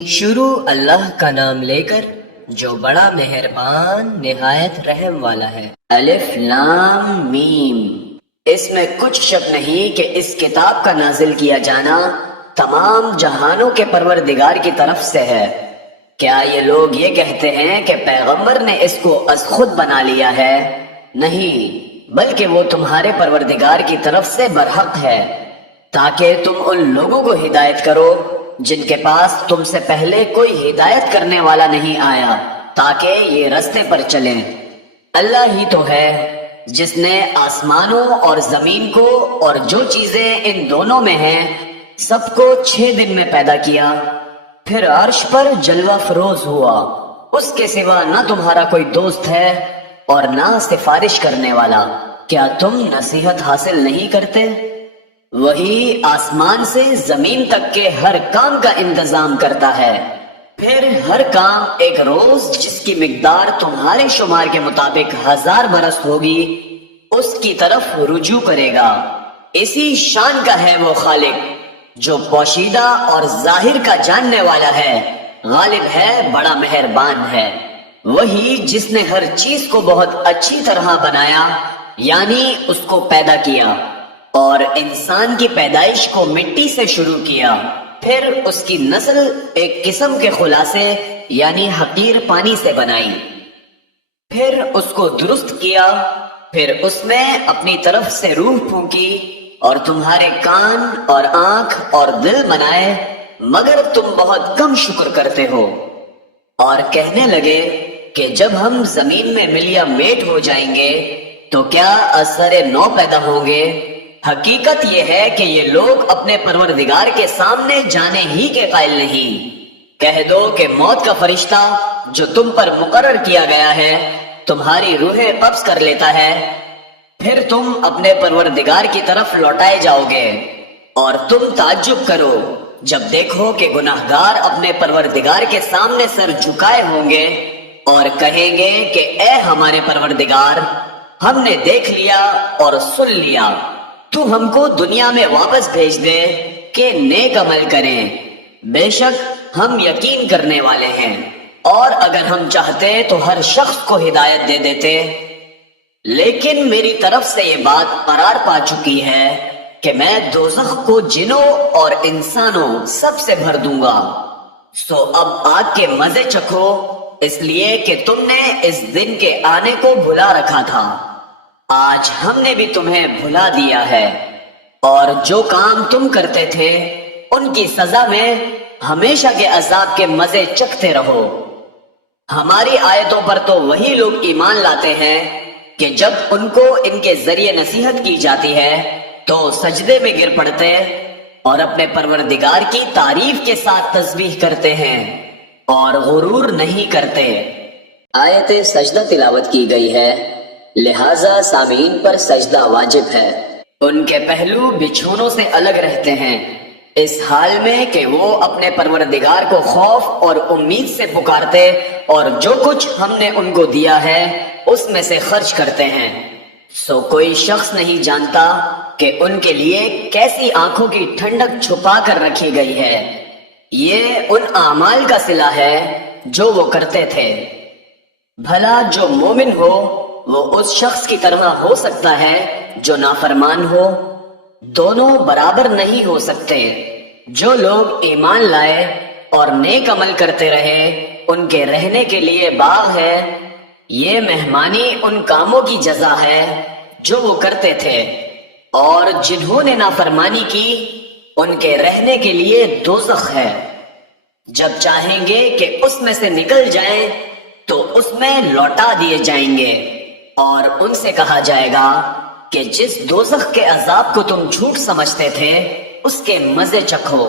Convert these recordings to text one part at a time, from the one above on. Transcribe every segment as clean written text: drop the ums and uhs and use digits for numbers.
شروع اللہ کا نام لے کر جو بڑا مہربان نہایت رحم والا ہے۔ الف لام میم۔ اس میں کچھ شک نہیں کہ اس کتاب کا نازل کیا جانا تمام جہانوں کے پروردگار کی طرف سے ہے۔ کیا یہ لوگ یہ کہتے ہیں کہ پیغمبر نے اس کو از خود بنا لیا ہے؟ نہیں، بلکہ وہ تمہارے پروردگار کی طرف سے برحق ہے، تاکہ تم ان لوگوں کو ہدایت کرو جن کے پاس تم سے پہلے کوئی ہدایت کرنے والا نہیں آیا، تاکہ یہ رستے پر چلیں۔ اللہ ہی تو ہے جس نے آسمانوں اور زمین کو اور جو چیزیں ان دونوں میں ہیں سب کو 6 دن میں پیدا کیا، پھر عرش پر جلوہ فروز ہوا۔ اس کے سوا نہ تمہارا کوئی دوست ہے اور نہ سفارش کرنے والا۔ کیا تم نصیحت حاصل نہیں کرتے؟ وہی آسمان سے زمین تک کے ہر کام کا انتظام کرتا ہے، پھر ہر کام ایک روز جس کی مقدار تمہارے شمار کے مطابق 1000 برس ہوگی اس کی طرف رجوع کرے گا۔ اسی شان کا ہے وہ خالق جو پوشیدہ اور ظاہر کا جاننے والا ہے، غالب ہے، بڑا مہربان ہے۔ وہی جس نے ہر چیز کو بہت اچھی طرح بنایا، یعنی اس کو پیدا کیا، اور انسان کی پیدائش کو مٹی سے شروع کیا، پھر اس کی نسل ایک قسم کے خلاصے یعنی حقیر پانی سے بنائی، پھر اس کو درست کیا، پھر اس میں اپنی طرف سے روح پھونکی اور تمہارے کان اور آنکھ اور دل بنائے، مگر تم بہت کم شکر کرتے ہو۔ اور کہنے لگے کہ جب ہم زمین میں ملیا میٹ ہو جائیں گے تو کیا اثر نو پیدا ہوں گے؟ حقیقت یہ ہے کہ یہ لوگ اپنے پروردگار کے سامنے جانے ہی کے قائل نہیں۔ کہہ دو کہ موت کا فرشتہ جو تم پر مقرر کیا گیا ہے تمہاری روحیں قبض کر لیتا ہے، پھر تم اپنے پروردگار کی طرف لوٹائے جاؤ گے، اور تم تعجب کرو جب دیکھو کہ گناہگار اپنے پروردگار کے سامنے سر جھکائے ہوں گے اور کہیں گے کہ اے ہمارے پروردگار، ہم نے دیکھ لیا اور سن لیا، تو ہم کو دنیا میں واپس بھیج دے کہ نیک عمل کریں، بے شک ہم یقین کرنے والے ہیں، اور اگر ہم چاہتے تو ہر شخص کو ہدایت دے دیتے، لیکن میری طرف سے یہ بات قرار پا چکی ہے کہ میں دوزخ کو جنوں اور انسانوں سب سے بھر دوں گا، سو اب آگ کے مزے چکھو، اس لیے کہ تم نے اس دن کے آنے کو بھلا رکھا تھا۔ آج ہم نے بھی تمہیں بھلا دیا ہے، اور جو کام تم کرتے تھے ان کی سزا میں ہمیشہ کے عذاب کے مزے چکھتے رہو۔ ہماری آیتوں پر تو وہی لوگ ایمان لاتے ہیں کہ جب ان کو ان کے ذریعے نصیحت کی جاتی ہے تو سجدے میں گر پڑتے اور اپنے پروردگار کی تعریف کے ساتھ تسبیح کرتے ہیں اور غرور نہیں کرتے۔ آیت سجدہ تلاوت کی گئی ہے، لہذا سامعین پر سجدہ واجب ہے۔ ان کے پہلو بچھونوں سے الگ رہتے ہیں، اس حال میں کہ وہ اپنے پروردگار کو خوف اور امید سے پکارتے اور جو کچھ ہم نے ان کو دیا ہے اس میں سے خرچ کرتے ہیں۔ سو کوئی شخص نہیں جانتا کہ ان کے لیے کیسی آنکھوں کی ٹھنڈک چھپا کر رکھی گئی ہے۔ یہ ان اعمال کا صلہ ہے جو وہ کرتے تھے۔ بھلا جو مومن ہو وہ اس شخص کی طرح ہو سکتا ہے جو نافرمان ہو؟ دونوں برابر نہیں ہو سکتے۔ جو لوگ ایمان لائے اور نیک عمل کرتے رہے ان کے رہنے کے لیے باغ ہے، یہ مہمانی ان کاموں کی جزا ہے جو وہ کرتے تھے، اور جنہوں نے نافرمانی کی ان کے رہنے کے لیے دوزخ ہے۔ جب چاہیں گے کہ اس میں سے نکل جائیں تو اس میں لوٹا دیے جائیں گے، اور ان سے کہا جائے گا کہ جس دوزخ کے عذاب کو تم جھوٹ سمجھتے تھے اس کے مزے چکھو،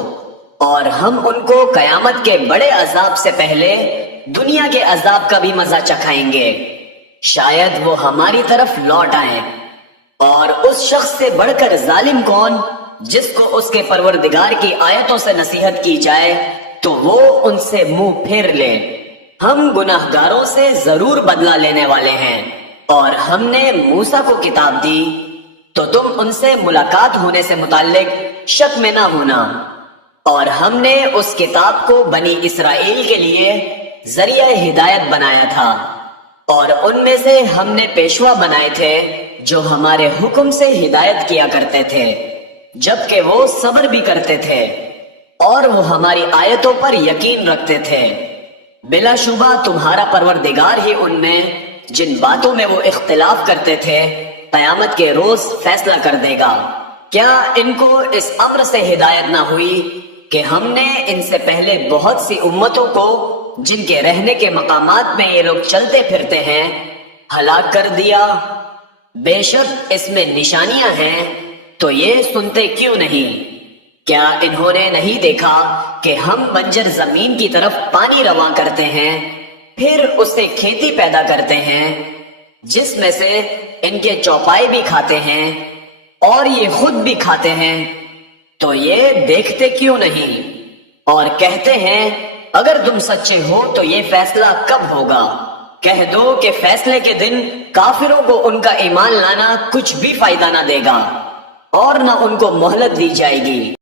اور ہم ان کو قیامت کے بڑے عذاب سے پہلے دنیا کے عذاب کا بھی مزہ چکھائیں گے، شاید وہ ہماری طرف لوٹ آئیں۔ اور اس شخص سے بڑھ کر ظالم کون جس کو اس کے پروردگار کی آیتوں سے نصیحت کی جائے تو وہ ان سے منہ پھیر لے۔ ہم گناہگاروں سے ضرور بدلہ لینے والے ہیں، اور ہم نے موسیٰ کو کتاب دی تو تم ان سے ملاقات ہونے سے متعلق شک میں نہ ہونا۔ اور ہم نے اس کتاب کو بنی اسرائیل کے لیے ذریعہ ہدایت بنایا تھا، اور ان میں سے ہم نے پیشوا بنائے تھے جو ہمارے حکم سے ہدایت کیا کرتے تھے، جبکہ وہ صبر بھی کرتے تھے اور وہ ہماری آیتوں پر یقین رکھتے تھے۔ بلا شبہ تمہارا پروردگار ہی ان میں جن باتوں میں وہ اختلاف کرتے تھے قیامت کے روز فیصلہ کر دے گا۔ کیا ان کو اس امر سے ہدایت نہ ہوئی کہ ہم نے ان سے پہلے بہت سی امتوں کو جن کے رہنے کے مقامات میں یہ لوگ چلتے پھرتے ہیں ہلاک کر دیا؟ بے شک اس میں نشانیاں ہیں، تو یہ سنتے کیوں نہیں؟ کیا انہوں نے نہیں دیکھا کہ ہم بنجر زمین کی طرف پانی رواں کرتے ہیں، پھر اس سے کھیتی پیدا کرتے ہیں جس میں سے ان کے چوپائے بھی کھاتے ہیں اور یہ خود بھی کھاتے ہیں، تو یہ دیکھتے کیوں نہیں؟ اور کہتے ہیں اگر تم سچے ہو تو یہ فیصلہ کب ہوگا؟ کہہ دو کہ فیصلے کے دن کافروں کو ان کا ایمان لانا کچھ بھی فائدہ نہ دے گا اور نہ ان کو مہلت دی جائے گی۔